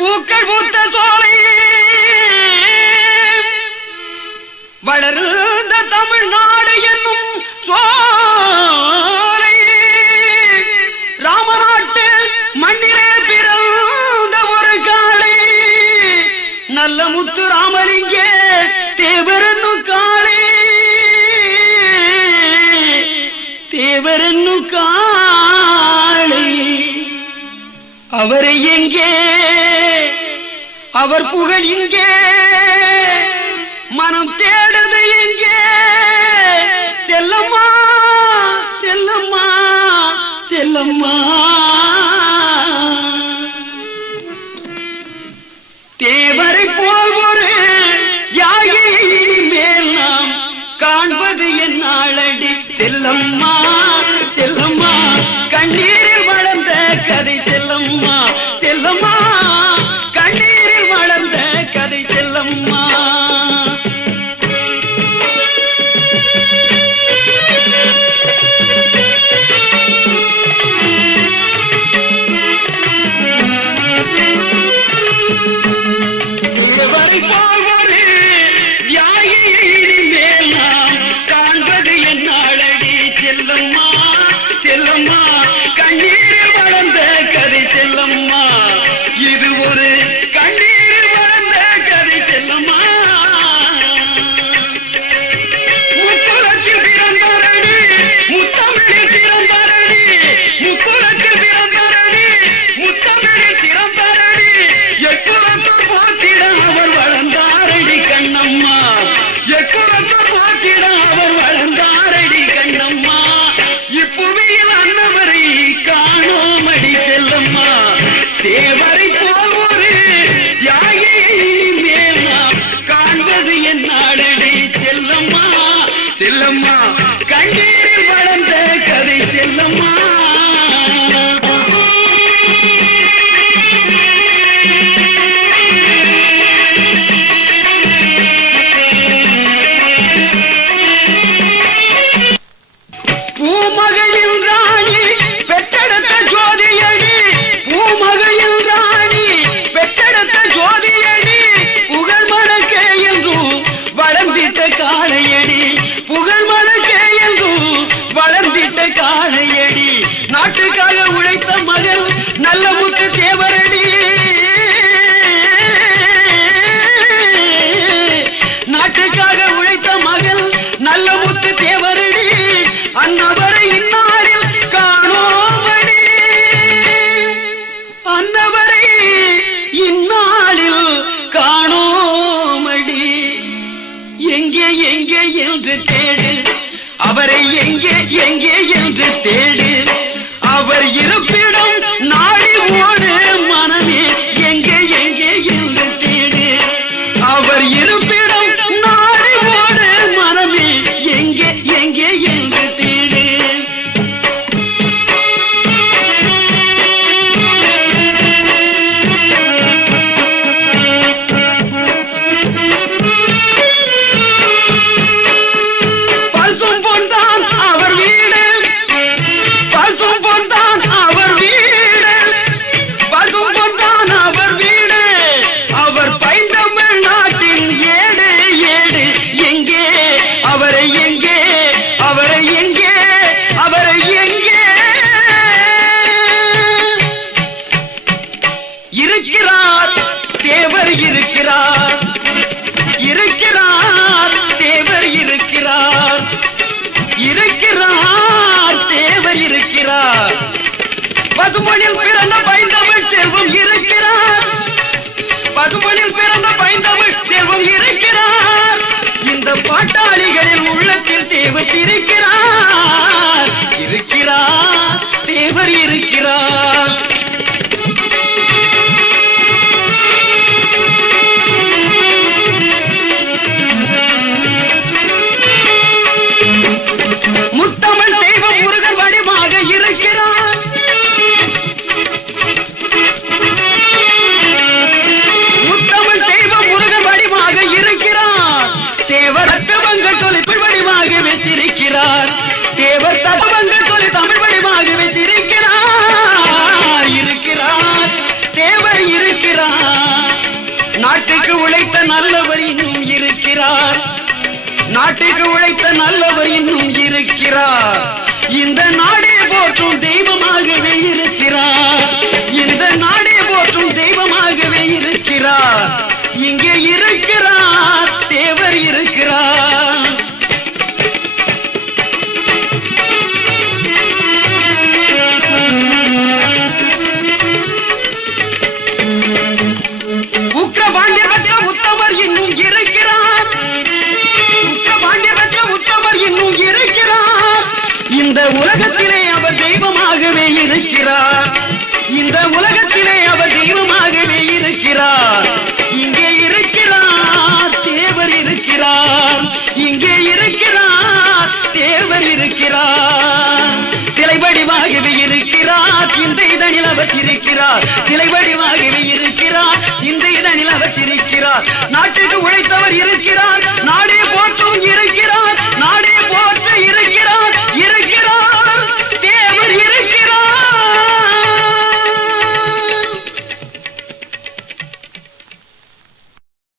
பூக்கள் பூத்த சோலை வளர்ந்த தமிழ்நாடு என்னும் சோலை ராமநாட்டு மண்ணிலே பிறந்த ஒரு காளை நல்ல முத்து ராமலிங்கே தேவரன்னு காளை தேவரன்னு காளை அவரை எங்கே அவர் புகழ் இங்கே மனம் தேடுது எங்கே செல்லம்மா செல்லம்மா செல்லம்மா தேவரை போல் ஒரு யாகையை மேல் நாம் காண்பது என் நாளடி செல்லம்மா செல்லம்மா கண்ணீரில் வளர்ந்த கதை செல்லம்மா செல்லம்மா கண்ணீரில் வளர்ந்த கதை செல்லம்மா தேவரை போல் ஒரு யாகையை மேல் நாம் காண்பது என் நாளடி செல்லம்மா செல்லம்மா கண்ணீரில் வளர்ந்த கதை செல்லம்மா இது ஒரு கண்ணீரில் வளர்ந்த கதை செல்லம்மா முக்குலத்தில் பிறந்தாரடி முத்தமிழில் பிறந்தாரடி முக்குலத்தில் பிறந்தாரடி முத்தமிழில் பிறந்தாரடி எக்குலத்தை போற்றிட அவர் வளர்ந்தாரடி கண்ணம்மா எக்குலத்தை போற்றிட அவர் வளர்ந்தாரடி கண்ணம்மா இப்புவியில் அன்னவரை காணோமடி செல்லம்மா தேவரை போல் ஒரு யாகையை மேல் நாம் காண்பது என் நாடடி செல்லம்மா செல்லம்மா கண்ணீரில் வளர்ந்த கதை செல்லம்மா பூமகளின் ராணி பெற்றெடுத்த ஜோதியடி பூமகளின் ராணி பெற்றெடுத்த ஜோதியடி புகழ் மணக்கே என்றும் வளர்ந்திட்ட காளையடி புகழ் மணக்கே என்றும் வளர்ந்திட்ட காளையடி நாட்டுக்காக உழைத்த மகள் நல்ல முத்து தேவரடி நாட்டுக்காக உழைத்த மகள் நல்ல முத்து தேவரடி அன்னவரை இந்நாளில் காணோமடி அன்னவரை இந்நாளில் காணோமடி எங்கே எங்கே என்று தேடு அவரை எங்கே எங்கே என்று தேடு அவர் இருப்பிடம் நாடி ஓடு மனமே எங்கே எங்கே என்று தேடு அவர் இருப்பிடம் நாடி ஓடு மனமே எங்கே எங்கே என்று தேடு பசும் பொன்தான் அவர் வீடு பசும் பொன்தான் அவர் வீடு பசும் பொன்தான் அவர் வீடு அவர் பைந்தமிழ் நாட்டின் ஏடு ஏடு எங்கே அவரை எங்கே அவரை எங்கே அவரை எங்கே இருக்கிறார் தேவர் இருக்கிறார் இருக்கிறார் தேவர் இருக்கிறார் இருக்கிறார் தேவர் இருக்கிறார் பசுமொழியில் பிறந்த பைந்தமிழ் செல்வம் இருக்கிறார் பசுமொழியில் பிறந்த பைந்தமிழ் செல்வம் இருக்கிறார் இந்த பாட்டாளிகளின் உள்ளத்தில் தேவர் இருக்கிறார் இருக்கிறார் தேவர் இருக்கிறார் முத்தமிழ் தெய்வம் முருகன் வடிவாக இருக்கிறார் முத்தமிழ் தெய்வம் முருகன் வடிவாக இருக்கிறார் தேவர் தத்துவங்கள் தொழில் வடிவாக வச்சிருக்கிறார் தேவர் தத்துவங்கள் தொழில் தமிழ் வடிவாக வச்சிருக்கிறார் இருக்கிறார். இந்த உலகத்திலே அவர் தெய்வமாகவே இருக்கிறார். இங்கே இருக்கிறார் தேவர் இருக்கிறார். இங்கே இருக்கிறார் தேவர் இருக்கிறார். சிலை வடிவாகவே இருக்கிறார். சிந்தைதனில் அவர் இருக்கிறார். சிலை வடிவாகவே இருக்கிறார். சிந்தைதனில் அவர் இருக்கிறார். நாட்டுக்கு உழைத்தவர் இருக்கிறார். நாடே போற்ற